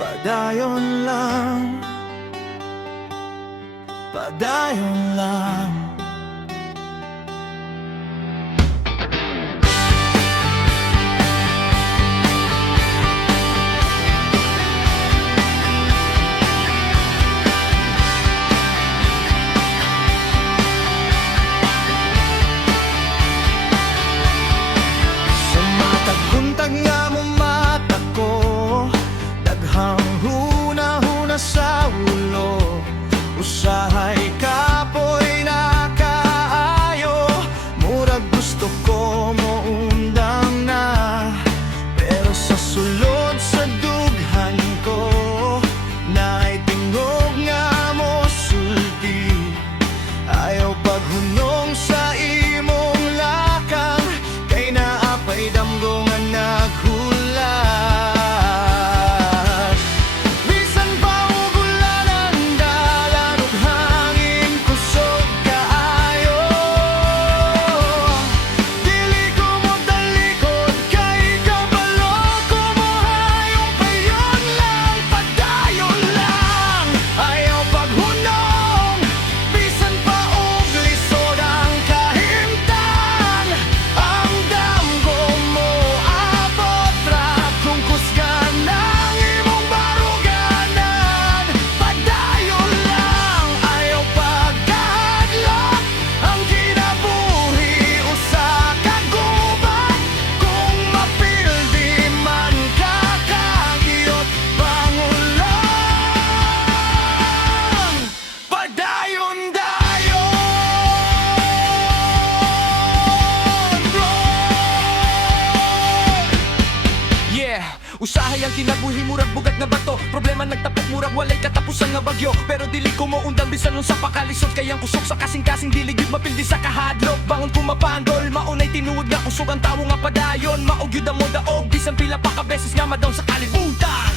Padayon lang, padayon lang. Sa matag-buntag nga mo mata ko, daghang huna-huna sa ulo. Usahay kapoy na kaayo, murag gusto ko mo undang na. Pero sa sulod sa dughan ko, naay tingog nga mo sulti. Ayaw paghunong sa imong lakang, kay naapay damgo nga naghulat. Bisan pa og ulanan, dalan ug hangin kusog kaayo. Dili ko mo talikod, kay kabalo ko mo hayong payon lang, padayon lang. Ayaw paghunong, bisan pa og lisod ang kahimtang. Ang damgo mo abot ra kung kusgan ang imong baruganan. Padayon lang, ayaw pagkahadlok. Ang kinabuhi usa ka gubat, kung mapildi man kakagiyot pangulang. Padayon-dayon, Yeah, usahay ang kinabuhi murag bugat nga bato. Problema nagtapok murag walay katapusan nga bagyo. Pero dili ko mo undang bisan nun sa pakalisod. Kayang kusok sa kasing-kasing dili gyud mapildi sa kahadlok. Bangon ko mapandol, maunay tinuod nga kusog ang tawo nga padayon. Maog gyud ang mo daog, bisan pila pa ka beses nga madaw sa kalibutan.